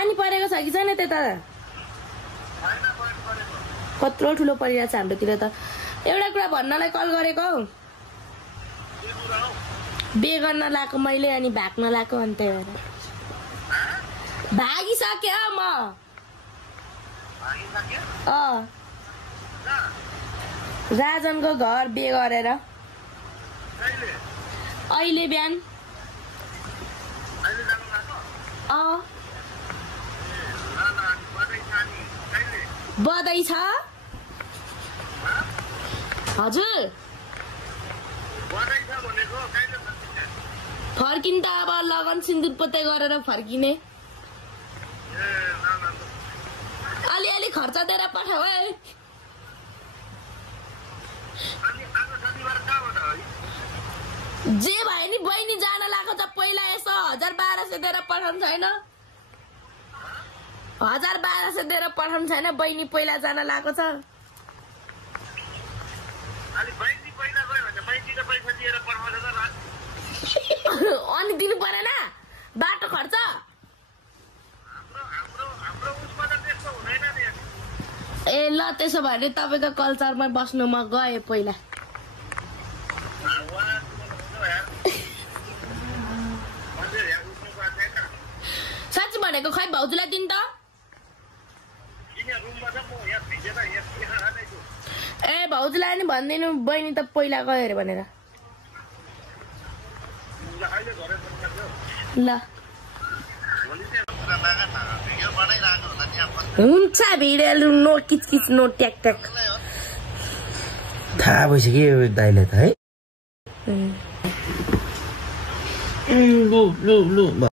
पानी परेको छ कि छैन त्यता कत्रो ठुलो परिरहेको छ हाम्रोतिर त एउटा कुरा भन्नलाई कल गरेको हौ बे गर्न लाको मैले अनि भाग्न लाको अनि त्यही भएर भागिसके म राजनको घर बे गरेर अहिले बिहान बधाई छ हजुर फर्किन त अब लगन सिन्दुर पोते गरेर फर्किने अलिअलि खर्च दिएर पठाऊ है जे भयो नि बहिनी जान लाग्यो त पहिला यसो 1200 दिएर पठाउनु छैन 1200 दिएर पठाउनु छैन बहिनी पहिला जान लाग्यो छ अनि दिनु परेन बाटो खर्च ए ल त्यसो भने तपाईको कल्चरमा बस्नु म गए पहिला साँच्चै भनेको खै भाउजूलाई दिन त ए भाउजूलाई नि भन्दिनु बहिनी त पहिला गयो अरे भनेर ल हुन्छ भिडियो नो किचकिच नो ट्याक ट्याक थाहा भइसक्यो यो दाइले त है लु